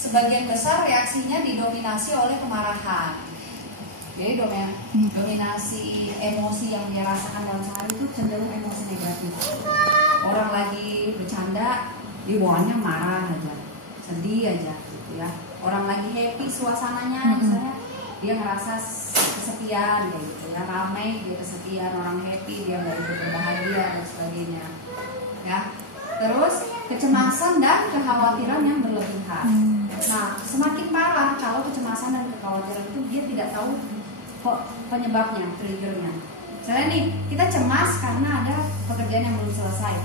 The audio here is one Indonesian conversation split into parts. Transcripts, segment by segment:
sebagian besar reaksinya didominasi oleh kemarahan. Jadi dominasi emosi yang dia rasakan dalam sehari itu cenderung emosi negatif. Orang lagi bercanda, dia bawaannya marah aja, sedih aja, gitu ya. Orang lagi happy suasananya, misalnya dia ngerasa kesepian, kayak gitu ya, ramai dia kesepian, orang happy dia nggak ikut berbahagia dan sebagainya, ya. Terus kecemasan dan kekhawatiran yang berlebihan. Nah, semakin parah kalau kecemasan dan kekhawatiran itu dia tidak tahu kok penyebabnya, triggernya. Misalnya nih, kita cemas karena ada pekerjaan yang belum selesai,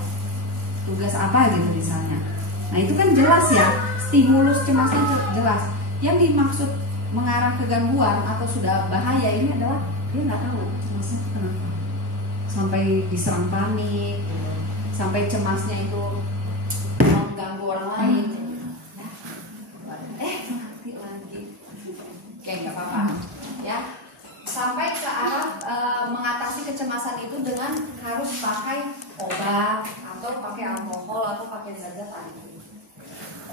tugas apa gitu misalnya. Nah itu kan jelas ya, stimulus cemasnya jelas. Yang dimaksud mengarah ke gangguan atau sudah bahaya ini adalah dia nggak tahu cemasnya kenapa, sampai diserang panik, sampai cemasnya itu mengganggu orang lain. Mati lagi. Oke, nggak apa-apa ya. Sampai ke arah mengatasi kecemasan itu dengan harus pakai obat atau pakai alkohol atau pakai zat-zat anti.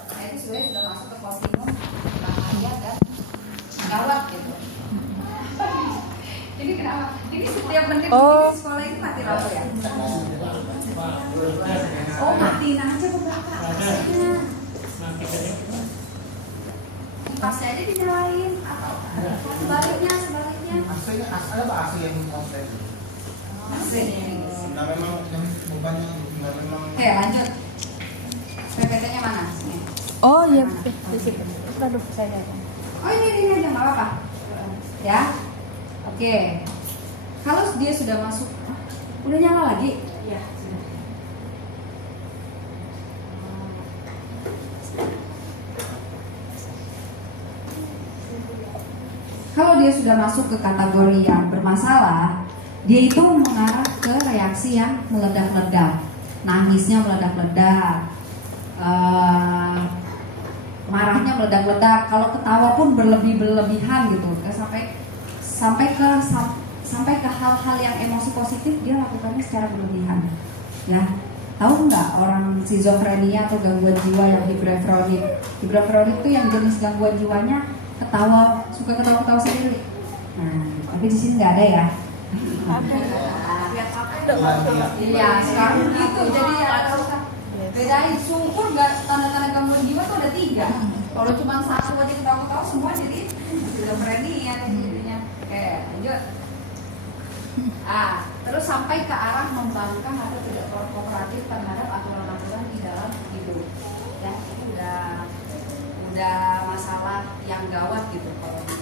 Nah itu sebenarnya sudah masuk ke kontinum bahaya dan gawat gitu. Jadi kenapa? Jadi setiap menit di sekolah ini mati lampu ya? Oh matiin aja beberapa. Kipasnya aja dinyalain atau sebaliknya. Aslinya ada apa asli yang konten? Aslinya. Nah memang yang bebannya memang. Oke lanjut. PPT-nya mana? Sini. Oh iya di situ. Aduh saya. Oh ini aja nggak apa-apa. Ya. Oke. Kalau dia sudah masuk, udah nyala lagi? Iya. Sudah. Kalau dia sudah masuk ke kategori yang bermasalah, dia itu mengarah ke reaksi yang meledak-ledak, nangisnya meledak-ledak, marahnya meledak-ledak. Kalau ketawa pun berlebihan gitu, sampai ke hal-hal yang emosi positif dia lakukannya secara berlebihan. Ya, tahu nggak orang skizofrenia atau gangguan jiwa yang hiperefronik? Hiperefronik itu yang jenis gangguan jiwanya suka ketawa sendiri. Nah, tapi di sini nggak ada ya. Iya, sekarang gitu. Jadi bedain syukur nggak tanda-tanda gangguan jiwa tuh ada 3. Kalau cuma 1 aja ketawa-ketawa semua jadi skizofrenia jadinya. Oke, lanjut. Terus sampai ke arah membangkang atau tidak kooperatif terhadap aturan-aturan di dalam hidup. Ya, itu udah masalah yang gawat gitu kalau di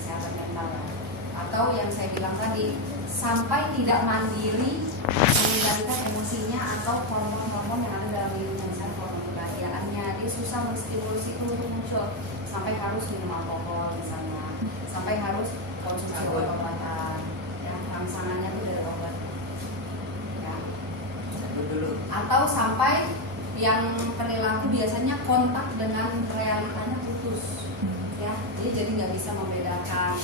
kesehatan mental. Atau yang saya bilang tadi, sampai tidak mandiri mengendalikan emosinya atau hormon-hormon yang ada dalam dirinya, misalnya hormon kebahagiaannya, dia susah menstimulus itu untuk muncul, sampai harus minum alkohol misalnya, sampai harus konsumsi obat-obatan, ya, rangsangannya itu dari obat, ya. Atau sampai yang perilaku biasanya kontak dengan realitanya putus, ya, dia jadi nggak bisa membedakan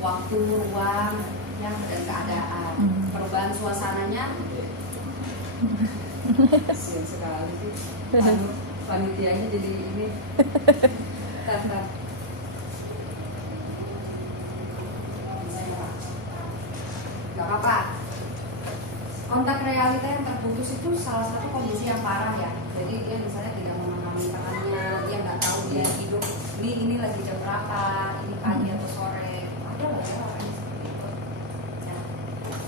waktu, ruang, ya, dan keadaan. Perubahan suasananya sial sekali sih. Panitianya jadi ini. Bentar. Gak apa-apa. Kontak realita yang terputus itu salah satu kondisi yang parah ya. Jadi dia misalnya tidak memahami tangannya, dia nggak tahu dia hidup ini lagi jam berapa, ini pagi atau sore. Ada lah ya orang yang seperti itu. Ya.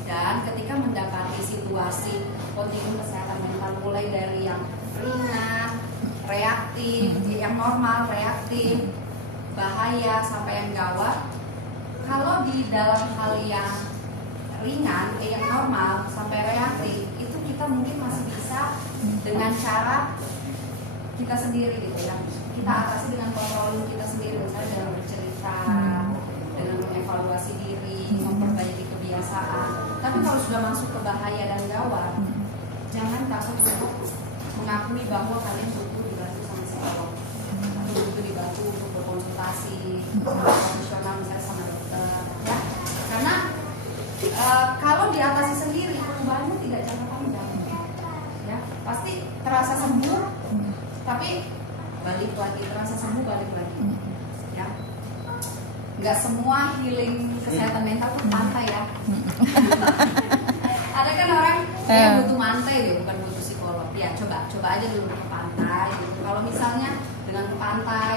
Dan ketika mendapati situasi kontinum kesehatan mental mulai dari yang ringan, reaktif, yang normal, reaktif, bahaya sampai yang gawat. Kalau di dalam hal yang ringan, yang normal sampai reaktif, itu kita mungkin masih bisa dengan cara kita sendiri gitu ya. Kita atasi dengan kontrol kita sendiri, misalnya dengan bercerita, dengan mengevaluasi diri, memperbaiki kebiasaan. Tapi kalau sudah masuk ke bahaya dan gawat, jangan takut untuk mengakui bahwa kalian butuh dibantu sama psikolog atau butuh dibantu untuk berkonsultasi sama profesional, misalnya sama dokter, ya. Karena kalau diatasi sendiri perubahannya tidak jangka panjang, ya pasti terasa sembuh, tapi balik lagi, terasa sembuh balik lagi. nggak semua healing kesehatan mental tuh pantai ya. Ada kan orang yang butuh mantai deh, bukan butuh psikolog. Ya coba aja dulu ke pantai gitu. Kalau misalnya dengan ke pantai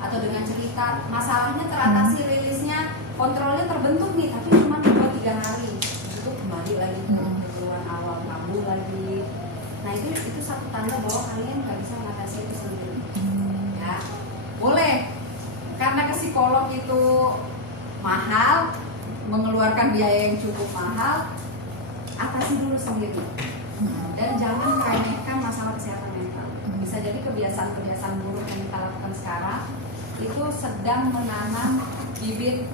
atau dengan cerita masalahnya teratasi, rilisnya, kontrolnya terbentuk nih, tapi cuma 2-3 hari itu kembali lagi ke keluhan awal, kambuh lagi. Nah itu satu tanda bahwa kalian nggak bisa mengatasi itu sendiri. Ya boleh, karena ke psikolog itu mahal, mengeluarkan biaya yang cukup mahal, atasi dulu sendiri. Dan jangan meremehkan masalah kesehatan mental. Bisa jadi kebiasaan-kebiasaan buruk yang kita lakukan sekarang itu sedang menanam bibit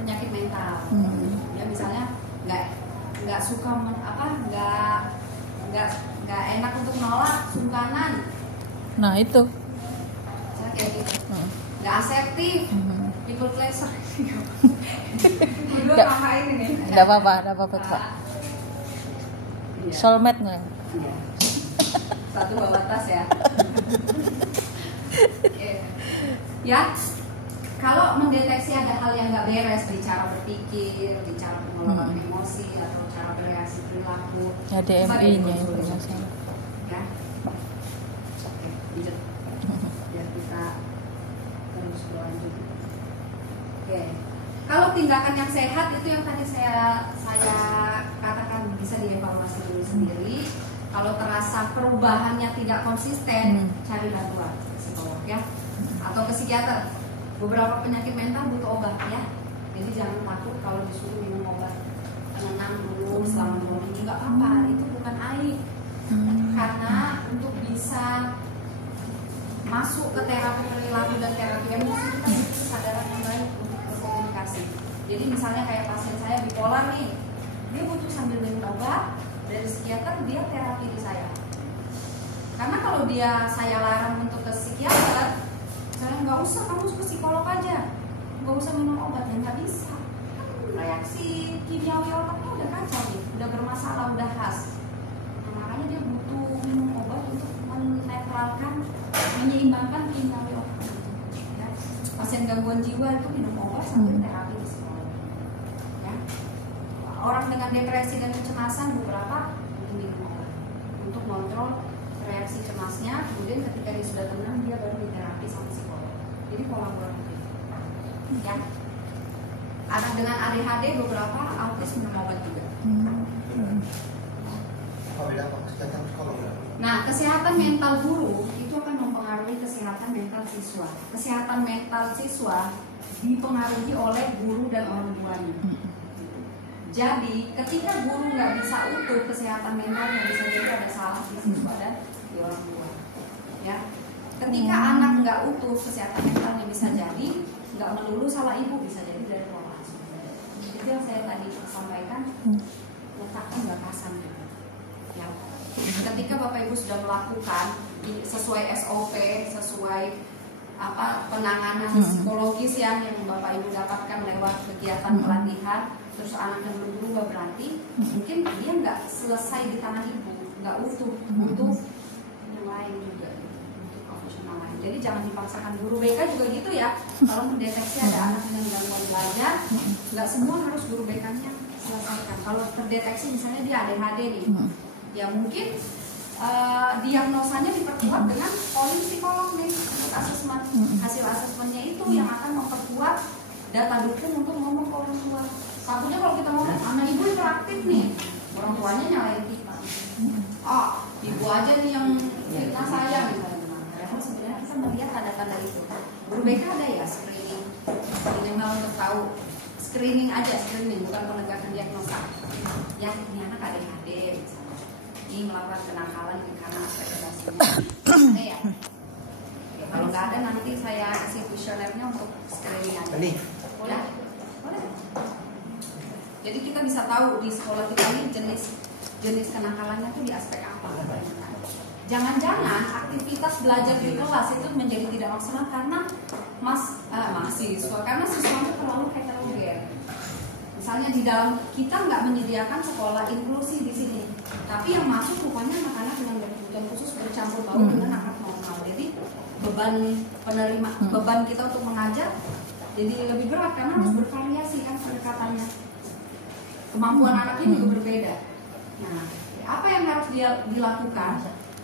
penyakit mental. Ya misalnya nggak suka nggak enak untuk menolak, sungkanan. Nah itu. Misalnya kayak gitu. Nggak aseptif, people pleaser. Berdua sama ini nih. Nggak apa-apa Pak. Iya. Soulmate nggak? Iya. Satu bawa tas ya. Ya, kalau mendeteksi ada hal yang nggak beres di cara berpikir, di cara pengelolaan emosi atau cara bereaksi perilaku, ya DMI-nya itu masalah. Ya. Oke, lanjut. Biar kita terus berlanjut. Oke. Kalau tindakan yang sehat itu yang tadi saya katakan bisa dievaluasi dulu sendiri. Kalau terasa perubahannya tidak konsisten, cari bantuan psikolog ya, atau ke psikiater. Beberapa penyakit mental butuh obat ya, jadi jangan takut kalau disuruh minum obat penenang dulu selama 2 minggu, nggak apa-apa, itu bukan aib. Karena untuk bisa masuk ke terapi perilaku dan terapi emosi kita butuh kesadaran yang baik untuk berkomunikasi. Jadi misalnya kayak pasien saya bipolar nih, dia butuh sambil minum obat dari psikiater, dia terapi di saya. Karena kalau saya larang untuk ke psikiater, saya nggak usah, kamu ke psikolog aja, nggak usah minum obat, ya nggak bisa. Reaksi kimiawi otaknya udah kacau nih, udah bermasalah, udah khas. Nah, makanya dia butuh minum obat untuk menetralkan, menyeimbangkan kimiawi otak. Ya. Pasien gangguan jiwa itu minum obat sambil terapi di psikolog. Ya. Orang dengan depresi dan kecemasan beberapa butuh minum obat untuk kontrol reaksi cemasnya, kemudian ketika dia sudah tenang dia baru diterapi sama psikolog. Jadi kolaboratif. Ya. Anak dengan ADHD beberapa autis minum obat juga. Nah, kesehatan mental guru itu akan mempengaruhi kesehatan mental siswa. Kesehatan mental siswa dipengaruhi oleh guru dan orang tuanya. Jadi, ketika guru nggak bisa utuh kesehatan mentalnya, bisa jadi ada salah di siswa dan di orang tua. Ya, ketika anak nggak utuh kesehatan mentalnya, bisa jadi nggak melulu salah ibu, bisa jadi dari pola asuh. Itu yang saya tadi sampaikan, letakkan batasan. Ya, ketika bapak ibu sudah melakukan sesuai SOP, sesuai penanganan psikologis yang bapak ibu dapatkan lewat kegiatan pelatihan, terus anak yang berubah, berarti mungkin dia nggak selesai di tangan ibu, nggak utuh, butuh yang lain juga, untuk profesional lain. Jadi jangan dipaksakan. Guru BK juga gitu ya, kalau mendeteksi ada anak dengan gangguan belajar, nggak semua harus guru BK-nya selesaikan. Kalau terdeteksi misalnya dia ADHD nih, ya mungkin diagnosanya diperkuat dengan poin psikolog nih untuk asesmen. Hasil asesmennya itu yang akan memperkuat data dukung untuk ngomong ke orang tua. Takutnya kalau kita ngomong, anak ibu hiperaktif nih, orang tuanya nyalain kita. Ibu aja nih yang fitnah saya misalnya. Padahal sebenarnya kita melihat tanda-tanda itu. Guru BK ada ya screening, minimal untuk tahu. Screening aja, screening bukan penegakan diagnosa. Ya ini anak ADHD misalnya. Ini melakukan kenakalan karena ekspektasinya. Ada ya? Ya, kalau nggak ada nanti saya kasih kuesionernya untuk screening aja. Boleh? Boleh. Jadi kita bisa tahu di sekolah kita ini jenis kenakalannya tuh di aspek apa. Jangan-jangan aktivitas belajar di kelas itu menjadi tidak maksimal karena mahasiswa, karena siswanya terlalu heterogen. Misalnya di dalam kita nggak menyediakan sekolah inklusi di sini, tapi yang masuk rupanya anak-anak dengan kebutuhan khusus bercampur baur dengan anak normal. Jadi beban kita untuk mengajar jadi lebih berat karena harus bervariasi kan pendekatannya. Kemampuan anaknya juga berbeda. Nah, apa yang harus dia dilakukan?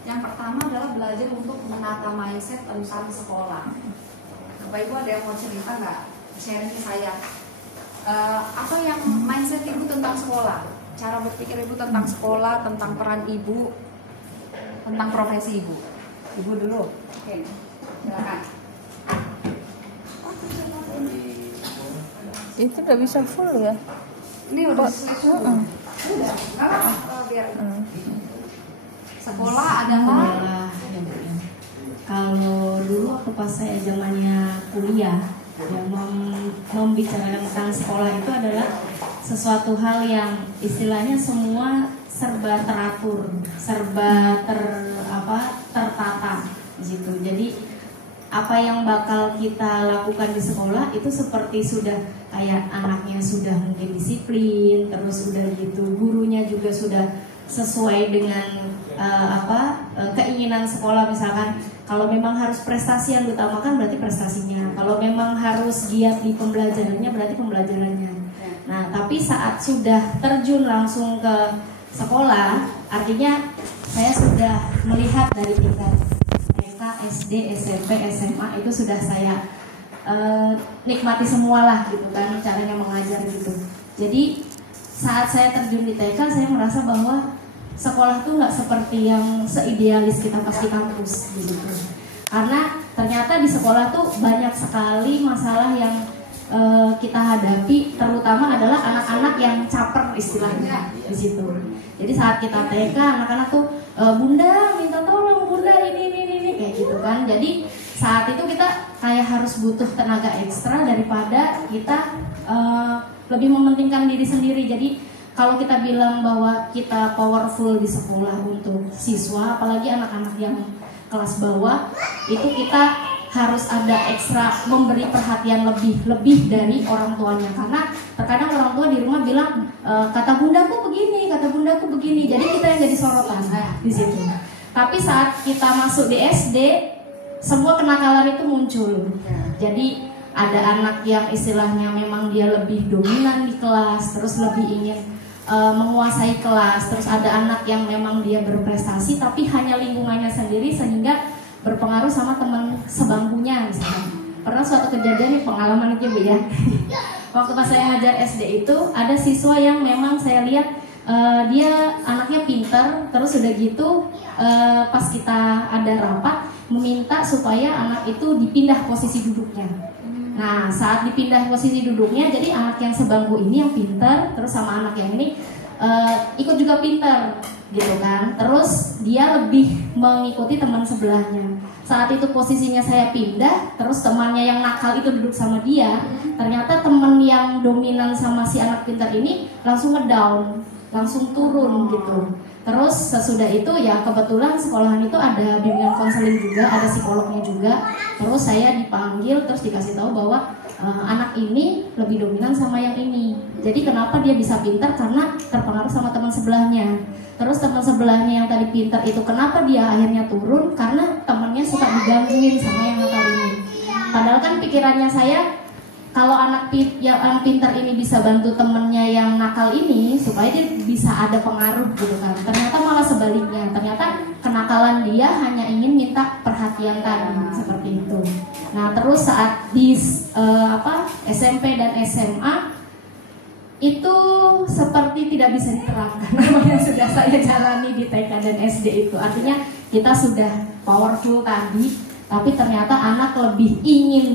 Yang pertama adalah belajar untuk menata mindset tentang sekolah. Bapak Ibu ada yang mau cerita nggak? Sharing ke saya. Apa yang mindset ibu tentang sekolah? Cara berpikir ibu tentang sekolah, tentang peran ibu, tentang profesi ibu. Ibu dulu. Oke, silakan. Itu udah bisa full ya? Ini udah selesai. Udah, nggak apa-apa biar. Sekolah adalah kalau dulu waktu pas saya zamannya kuliah, yang membicarakan tentang sekolah itu adalah sesuatu hal yang istilahnya semua serba teratur, serba tertata di situ. Jadi apa yang bakal kita lakukan di sekolah itu seperti sudah kayak anaknya sudah mungkin disiplin, terus udah gitu gurunya juga sudah sesuai dengan keinginan sekolah. Misalkan kalau memang harus prestasi yang diutamakan berarti prestasinya, kalau memang harus giat di pembelajarannya berarti pembelajarannya. Nah, tapi saat sudah terjun langsung ke sekolah, artinya saya sudah melihat dari tingkat TK, SD, SMP, SMA itu sudah saya nikmati semualah gitu kan caranya mengajar gitu. Jadi saat saya terjun di TK, saya merasa bahwa sekolah tuh nggak seperti yang seidealis kita pas di kampus gitu. Karena ternyata di sekolah tuh banyak sekali masalah yang kita hadapi, terutama adalah anak-anak yang caper istilahnya di situ. Jadi saat kita TK, anak-anak tuh bunda minta tolong, bunda ini kayak gitu kan. Jadi saat itu kita kayak harus butuh tenaga ekstra daripada kita lebih mementingkan diri sendiri. Jadi kalau kita bilang bahwa kita powerful di sekolah untuk siswa, apalagi anak-anak yang kelas bawah, itu kita harus ada ekstra memberi perhatian lebih dari orang tuanya. Karena terkadang orang tua di rumah bilang kata bundaku begini, jadi kita yang jadi sorotan di situ. Tapi saat kita masuk di SD, semua kenakalan itu muncul. Jadi ada anak yang istilahnya memang dia lebih dominan di kelas, terus lebih ingin menguasai kelas. Terus ada anak yang memang dia berprestasi tapi hanya lingkungannya sendiri sehingga berpengaruh sama teman sebangkunya misalnya. Pernah suatu kejadian nih, pengalaman itu Bu ya. Waktu pas saya ngajar SD itu ada siswa yang memang saya lihat dia anaknya pintar, terus udah gitu pas kita ada rapat meminta supaya anak itu dipindah posisi duduknya. Nah, saat dipindah posisi duduknya, jadi anak yang sebangku ini yang pintar, terus sama anak yang ini ikut juga pintar, gitu kan. Terus dia lebih mengikuti teman sebelahnya. Saat itu posisinya saya pindah, terus temannya yang nakal itu duduk sama dia. Ternyata teman yang dominan sama si anak pintar ini langsung ngedown, langsung turun gitu. Terus sesudah itu ya kebetulan sekolahan itu ada bimbingan konseling juga, ada psikolognya juga. Terus saya dipanggil, terus dikasih tahu bahwa anak ini lebih dominan sama yang ini. Jadi kenapa dia bisa pintar? Karena terpengaruh sama teman sebelahnya. Terus teman sebelahnya yang tadi pintar itu kenapa dia akhirnya turun? Karena temannya suka digangguin sama yang nakal ini. Padahal kan pikirannya saya, kalau anak yang pintar ini bisa bantu temennya yang nakal ini supaya dia bisa ada pengaruh gitu kan. Ternyata malah sebaliknya. Ternyata kenakalan dia hanya ingin minta perhatian tadi seperti itu. Nah, terus saat di SMP dan SMA itu seperti tidak bisa diterapkan apa yang sudah saya jalani di TK dan SD itu. Artinya kita sudah powerful tadi, tapi ternyata anak lebih ingin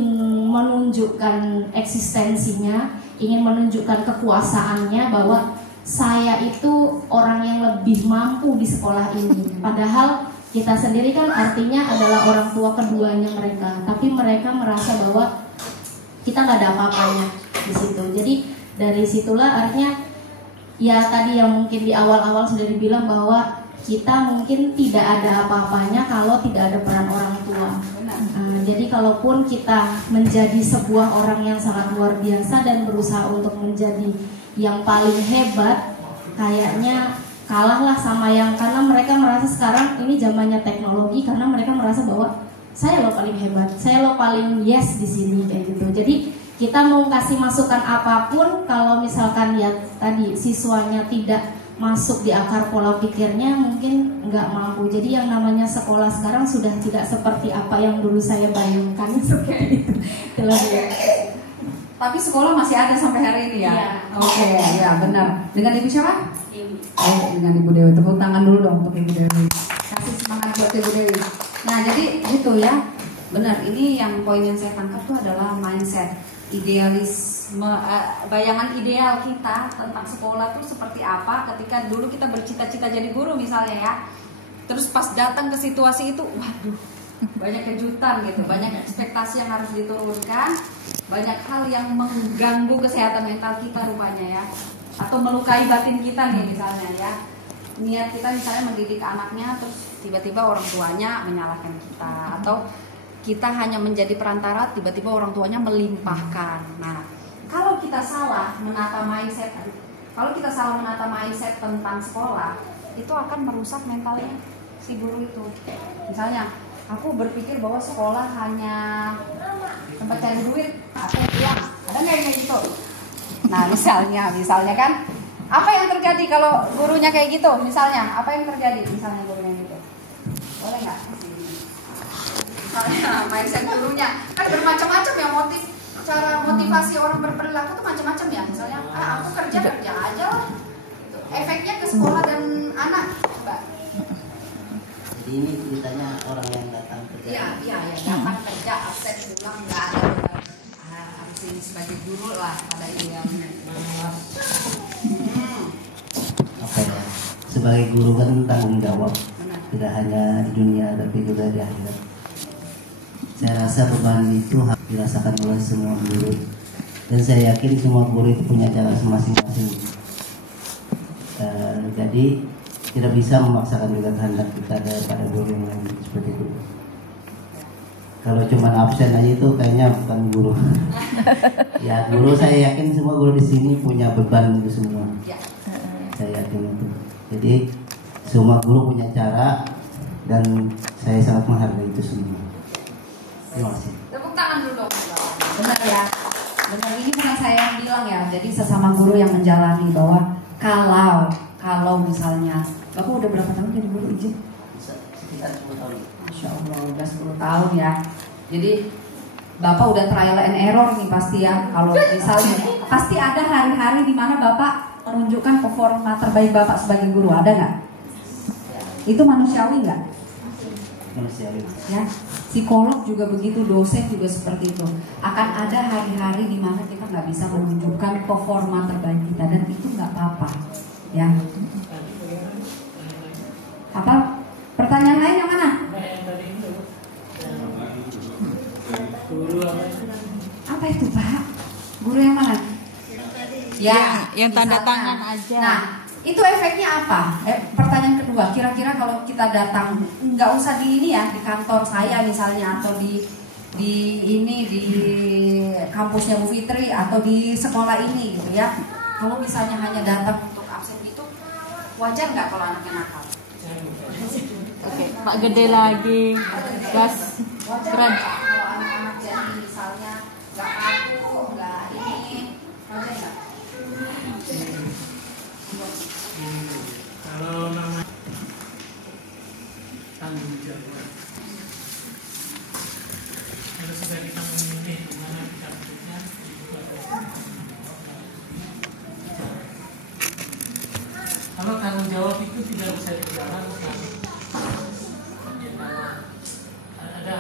menunjukkan eksistensinya, ingin menunjukkan kekuasaannya bahwa saya itu orang yang lebih mampu di sekolah ini. Padahal kita sendiri kan artinya adalah orang tua keduanya mereka, tapi mereka merasa bahwa kita nggak ada apa-apanya di situ. Jadi dari situlah artinya ya tadi yang mungkin di awal-awal sudah dibilang bahwa kita mungkin tidak ada apa-apanya kalau tidak ada peran orang tua. Jadi kalaupun kita menjadi sebuah orang yang sangat luar biasa dan berusaha untuk menjadi yang paling hebat, kayaknya kalahlah sama yang, karena mereka merasa sekarang ini zamannya teknologi, karena mereka merasa bahwa saya lo paling hebat, saya lo paling yes di sini kayak gitu. Jadi Kita mau kasih masukan apapun, kalau misalkan ya tadi siswanya tidak masuk di akar pola pikirnya, mungkin nggak mampu. Jadi yang namanya sekolah sekarang sudah tidak seperti apa yang dulu saya bayangkan seperti itu. Tapi sekolah masih ada sampai hari ini ya? Iya. Oke, ya benar. Dengan Ibu siapa? Ibu. Dengan Ibu Dewi. Tepuk tangan dulu dong untuk Ibu Dewi. Kasih semangat buat Ibu Dewi. Nah, jadi gitu ya. Benar, ini yang poin yang saya tangkap tuh adalah mindset, idealisme, bayangan ideal kita tentang sekolah tuh seperti apa ketika dulu kita bercita-cita jadi guru misalnya ya. Terus pas datang ke situasi itu, waduh, banyak kejutan gitu, banyak ekspektasi yang harus diturunkan, banyak hal yang mengganggu kesehatan mental kita rupanya ya, atau melukai batin kita nih misalnya ya. Niat kita misalnya mendidik anaknya, terus tiba-tiba orang tuanya menyalahkan kita, atau kita hanya menjadi perantara, tiba-tiba orang tuanya melimpahkan. Nah, kalau kita salah menata mindset, tentang sekolah, itu akan merusak mentalnya si guru itu. Misalnya, aku berpikir bahwa sekolah hanya tempat cari duit atau pulang, ada nggak yang kayak gitu? Nah, misalnya kan, apa yang terjadi kalau gurunya kayak gitu? Misalnya, apa yang terjadi? Misalnya gurunya gitu, boleh nggak? Misalnya mindset gurunya kan bermacam-macam ya, cara motivasi orang berperilaku tuh macam-macam ya. Misalnya, aku kerja aja lah. Efeknya ke sekolah dan anak, Mbak. Jadi ini ceritanya orang yang datang kerja. Iya, datang kerja, absen pulang nggak ada. Harus ini sebagai guru lah pada idealnya. Apa ya? Sebagai guru kan tanggung jawab. Tidak hanya di dunia tapi juga di akhirat. Saya rasa beban itu harus dirasakan oleh semua guru, dan saya yakin semua guru itu punya cara masing-masing. Jadi tidak bisa memaksakan juga kehendak kita daripada guru yang lain seperti itu. Kalau cuma absen aja itu kayaknya bukan guru. Ya guru, saya yakin semua guru di sini punya beban itu semua. Saya yakin itu. Jadi semua guru punya cara, dan saya sangat menghargai itu semua. Terima kasih. Tepuk tangan dulu dong. Benar ya. Benar, ini bukan saya yang bilang ya. Jadi sesama guru yang menjalani bahwa kalau misalnya Bapak udah berapa tahun jadi guru izin? Sekitar 10 tahun. Masya Allah, udah 10 tahun ya. Jadi Bapak udah trial and error nih pasti ya. Kalau misalnya pasti ada hari-hari di mana Bapak menunjukkan performa terbaik Bapak sebagai guru, ada nggak? Itu manusiawi nggak? Manusiawi. Ya, psikolog juga begitu, dosen juga seperti itu. Akan ada hari-hari di mana kita nggak bisa menunjukkan performa terbaik kita, dan itu nggak apa-apa. Ya. Apa? Pertanyaan lain yang mana? Apa itu, Pak? Guru yang mana? Ya, yang tanda misalkan. tangan aja. Nah, itu efeknya apa? Pertanyaan kedua, kira-kira kalau kita datang, nggak usah di ini ya, di kantor saya misalnya, atau di kampusnya Bu Fitri, atau di sekolah ini gitu ya. Kalau misalnya hanya datang untuk absen itu, wajar nggak kalau anaknya nakal? Oke, Pak gede lagi. Gas. Wajar Keren. nggak kalau anak-anak jadi misalnya nggak kaku, nggak ini, wajar nggak? Kalau nama tanggung jawab, harus sudah kita memilih di mana kita bekerja. Kalau tanggung jawab itu tidak bisa dijalankan, ada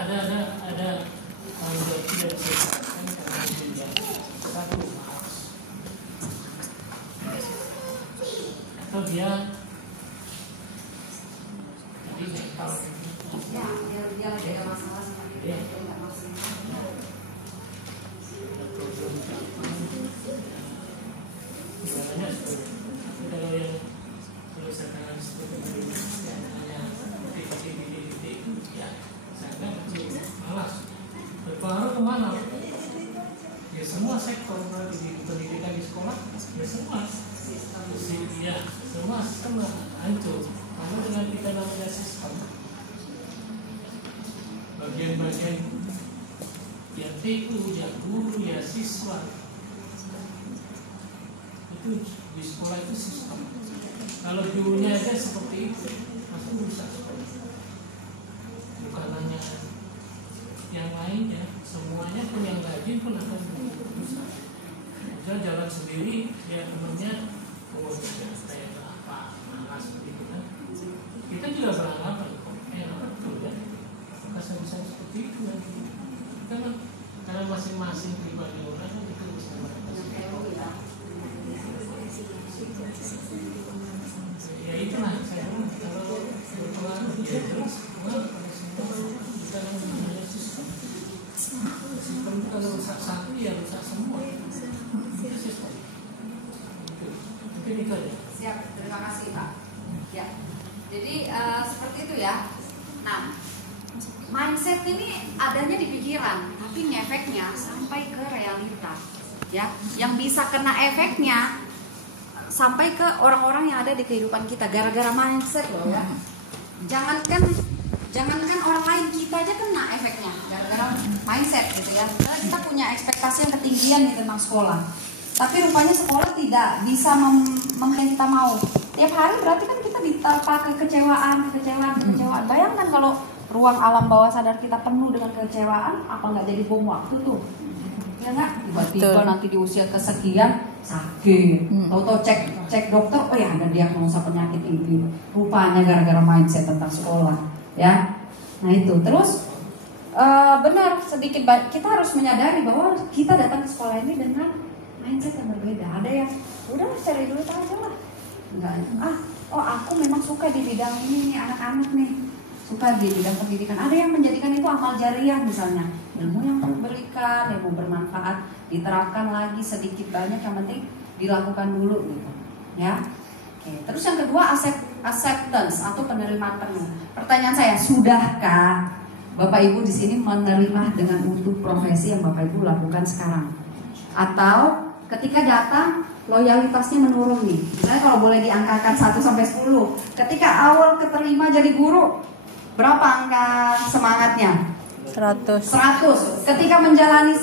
tanggung jawab tidak bisa dijalankan karena dia satu malas, atau dia Ya, dia lagi ada masalah sama dia nggak masuk. Kalau yang tulisan seperti ya, saya malas. Berpengaruh kemana? Ya semua sektor, di pendidikan di sekolah, ya semua. Ya, semua sistem hancur. Karena dengan kita namanya sistem, bagian-bagian ya TU, ya guru, ya siswa. Itu di sekolah itu sistem. Kalau dulunya aja seperti itu, masih bisa seperti itu. Bukan hanya yang lainnya, semuanya pun yang rajin pun akan berusaha. Misalnya jalan sendiri, ya temennya kayak apa, malas begitu kan. Kita juga beranggapan, betul ya. Maka saya bisa seperti itu lagi. Karena masing-masing pribadi orang itu bisa beranggapan. Ya itulah saya bilang, kalau berpengaruh ya terus pada semua kita namanya sistem. Sistem itu kalau rusak satu ya rusak semua. Itu sistem. Mungkin itu aja. Siap, terima kasih Pak. Ya, jadi seperti itu ya. Nah, mindset ini adanya di pikiran, tapi ngefeknya sampai ke realita. Ya, yang bisa kena efeknya sampai ke orang-orang yang ada di kehidupan kita gara-gara mindset loh ya. Jangankan orang lain, kita aja kena efeknya gara-gara mindset gitu ya. Karena kita punya ekspektasi yang ketinggian nih tentang sekolah. Tapi rupanya sekolah tidak bisa yang kita mau. Tiap hari berarti kan kita diterpa kekecewaan. Bayangkan kalau ruang alam bawah sadar kita penuh dengan kekecewaan, apa nggak jadi bom waktu tuh? Ya nggak? Tiba-tiba nanti di usia kesekian sakit. Tahu-tahu cek dokter, oh ya ada diagnosa penyakit ini. Rupanya gara-gara mindset tentang sekolah, ya. Nah itu terus benar sedikit kita harus menyadari bahwa kita datang ke sekolah ini dengan mindset yang berbeda. Ada yang udah cari dulu aja lah. Enggak, aku memang suka di bidang ini nih, anak-anak nih suka di bidang pendidikan. Ada yang menjadikan itu amal jariah misalnya, ilmu yang memberikan, ilmu bermanfaat, diterapkan lagi sedikit banyak, yang penting dilakukan dulu gitu, ya. Oke. Terus yang kedua acceptance atau penerimaan penuh. Pertanyaan saya, sudahkah Bapak Ibu di sini menerima dengan utuh profesi yang Bapak Ibu lakukan sekarang? Atau ketika datang loyalitasnya menurun nih. Misalnya kalau boleh diangkakan 1 sampai 10. Ketika awal keterima jadi guru, berapa angka semangatnya? 100. Ketika menjalani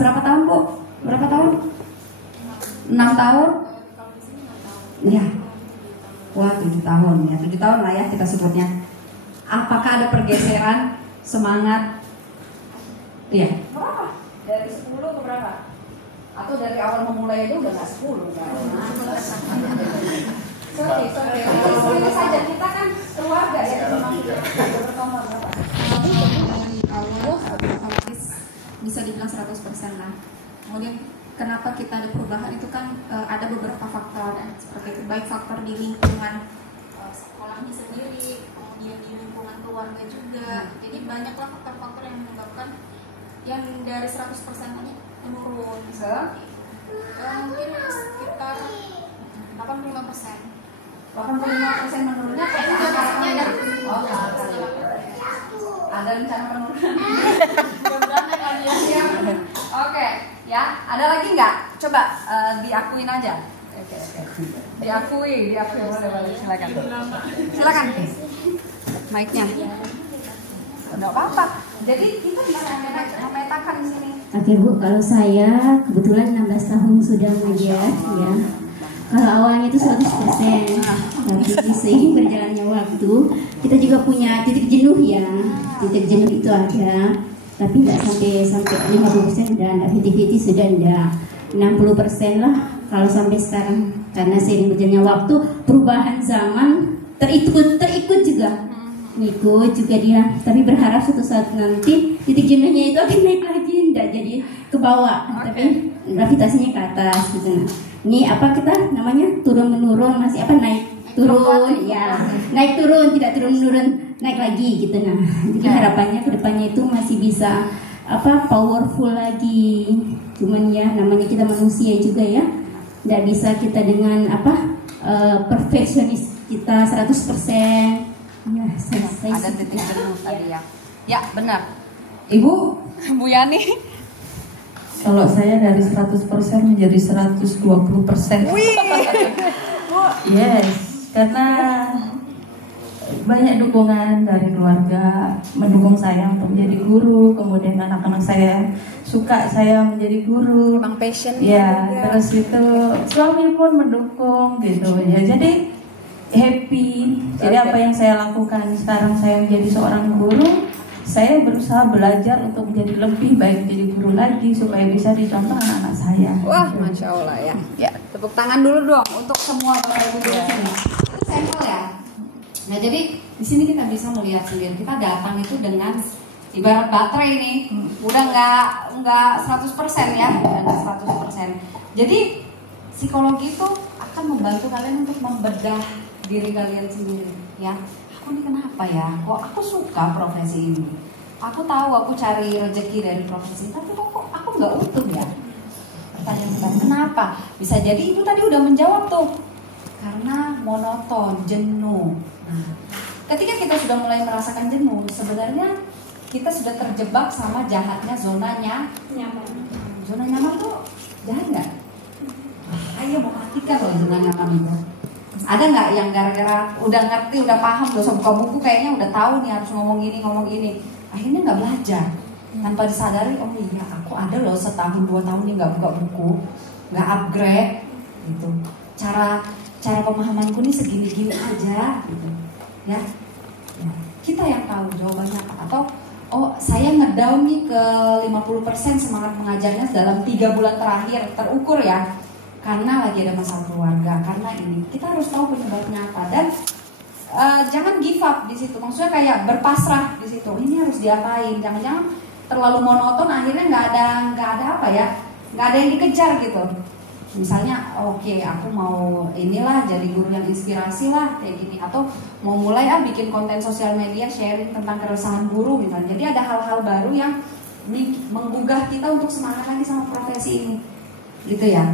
berapa tahun, Bu? Berapa tahun? 6 tahun? Ya. Wah, 7 tahun ya. 7 tahun lah ya kita sebutnya. Apakah ada pergeseran semangat? Iya. Berapa? Dari 10 ke berapa? Atau dari awal memulai itu udah nggak 10 kan? Sorry saja, kita kan keluarga ya. Allah otomatis bisa dibilang 100% lah. Kemudian kenapa kita ada perubahan itu kan ada beberapa faktor ya, seperti itu, baik faktor di lingkungan sekolahnya sendiri, kemudian di lingkungan keluarga juga. Jadi banyaklah faktor-faktor yang menyebabkan yang dari 100% tadi menurun. Mungkin sekitar 85%. 85% menurunnya ada rencana penurunan. Oke, ya. Ada lagi nggak? Coba diakuin aja. Oke. Diakui boleh. Silakan. Mic-nya. Nggak apa-apa. Jadi kita bisa memetakan di sini. Oke Bu, kalau saya kebetulan 16 tahun sudah mengajar ya. Kalau awalnya itu 100%, tapi seiring berjalannya waktu, kita juga punya titik jenuh ya. Titik jenuh itu ada, tapi nggak sampai 50% dan 50-50 sudah enggak. 60% lah kalau sampai sekarang. Karena seiring berjalannya waktu, perubahan zaman terikut juga. Ngikut juga dia, tapi berharap suatu saat nanti titik jenuhnya itu akan naik lagi, tidak jadi ke bawah, tapi gravitasinya ke atas gitu. Nah, ini apa kita namanya turun menurun, masih apa naik turun ya, naik turun tidak turun menurun, naik lagi gitu. Nah, jadi harapannya kedepannya itu masih bisa apa powerful lagi. Cuman ya namanya kita manusia juga ya, tidak bisa kita dengan apa perfeksionis kita 100%. Ya, ada titik jenuh tadi ya. Ya, benar. Ibu, Bu Yani. Kalau saya dari 100% menjadi 120%. Wih. Yes, karena banyak dukungan dari keluarga, mendukung saya untuk menjadi guru. Kemudian anak-anak saya suka saya menjadi guru. Emang passion Ya, juga. terus itu suami pun mendukung gitu ya. Jadi happy. Jadi apa yang saya lakukan sekarang, saya menjadi seorang guru, saya berusaha belajar untuk menjadi lebih baik jadi guru lagi supaya bisa dicontoh anak-anak saya. Wah, Masya Allah ya. Ya. Tepuk tangan dulu dong untuk semua Bapak Ibu guru sini. Itu sampel ya. Nah, jadi di sini kita bisa melihat sendiri, kita datang itu dengan ibarat baterai ini, udah nggak 100% ya, udah nggak 100%. Jadi psikologi itu akan membantu kalian untuk membedah diri kalian sendiri, ya. Aku ini kenapa ya? Kok aku suka profesi ini? Aku tahu aku cari rezeki dari profesi ini, tapi kok aku nggak untung ya? Pertanyaan kenapa? Bisa jadi itu tadi udah menjawab tuh, karena monoton, jenuh. Nah, ketika kita sudah mulai merasakan jenuh, sebenarnya kita sudah terjebak sama jahatnya zonanya Nyaman. Zona nyaman tuh jahat nggak? Ayo mau matikan loh zona nyaman itu. Ada nggak yang gara-gara udah ngerti, udah paham, gak usah buka buku, kayaknya udah tahu nih harus ngomong ini, akhirnya nggak belajar, tanpa disadari, oh iya aku ada loh setahun 2 tahun nih nggak buka buku, nggak upgrade, gitu. Cara pemahamanku nih segini-gini aja, gitu, ya. Kita yang tahu jawabannya apa. Atau oh saya ngedown nih ke 50% semangat mengajarnya dalam 3 bulan terakhir, terukur ya. Karena lagi ada masalah keluarga, karena ini kita harus tahu penyebabnya apa dan jangan give up di situ. Maksudnya kayak berpasrah di situ. Ini harus diapain? Jangan-jangan terlalu monoton, akhirnya nggak ada apa ya? Nggak ada yang dikejar gitu. Misalnya, oke, aku mau inilah jadi guru yang inspirasi lah kayak gini, atau mau mulai bikin konten sosial media sharing tentang keresahan guru misalnya. Jadi ada hal-hal baru yang menggugah kita untuk semangat lagi sama profesi ini, gitu ya.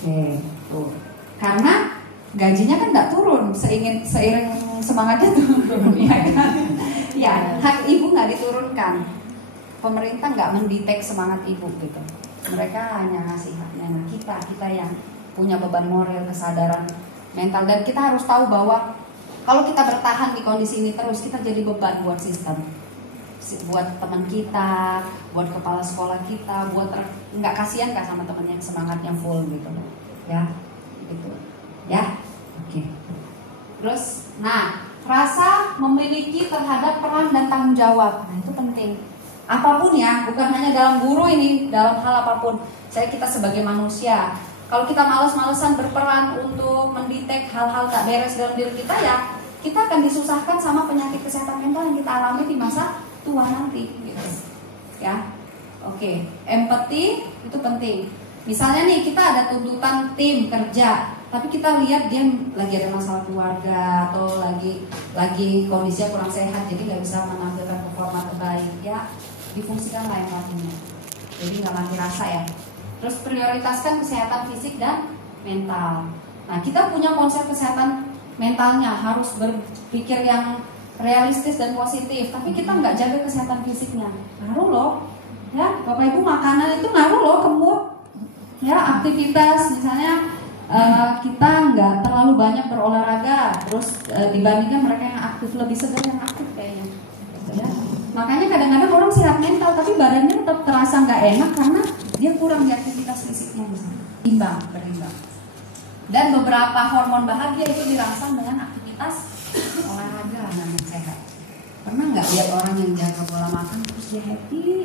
Oke, tuh. Karena gajinya kan nggak turun seiring semangatnya turun, ya kan? Ya, hak ibu nggak diturunkan. Pemerintah nggak mendetek semangat ibu gitu. Mereka hanya ngasih haknya. Nah, kita yang punya beban moral, kesadaran mental, dan kita harus tahu bahwa kalau kita bertahan di kondisi ini terus, kita jadi beban buat sistem, buat teman kita, buat kepala sekolah kita, buat nggak kasihan kah sama teman yang semangatnya full gitu, ya, gitu, ya, oke. Terus, nah, rasa memiliki terhadap peran dan tanggung jawab, nah itu penting. Apapun ya, bukan hanya dalam guru ini, dalam hal apapun. Kita sebagai manusia, kalau kita malas-malesan berperan untuk mendetek hal-hal tak beres dalam diri kita ya, kita akan disusahkan sama penyakit kesehatan mental yang kita alami di masa tua nanti, gitu. Ya, oke. Empati itu penting. Misalnya nih kita ada tuntutan tim kerja, tapi kita lihat dia lagi ada masalah keluarga atau lagi kondisinya kurang sehat, jadi nggak bisa menampilkan performa terbaik, ya difungsikan lain waktunya. Jadi nggak mati rasa ya. Terus prioritaskan kesehatan fisik dan mental. Nah, kita punya konsep kesehatan mentalnya, harus berpikir yang realistis dan positif, tapi kita nggak jaga kesehatan fisiknya, ngaruh loh, ya Bapak Ibu, makanan itu ngaruh loh ke mood, ya aktivitas misalnya kita nggak terlalu banyak berolahraga, terus dibandingkan mereka yang aktif, lebih segar yang aktif kayaknya, ya. Makanya kadang-kadang orang sehat mental tapi badannya tetap terasa nggak enak karena dia kurang di aktivitas fisiknya, berimbang. Dan beberapa hormon bahagia itu dirangsang dengan aktivitas olahraga dan sehat. Pernah nggak lihat orang yang jaga pola makan terus dia happy?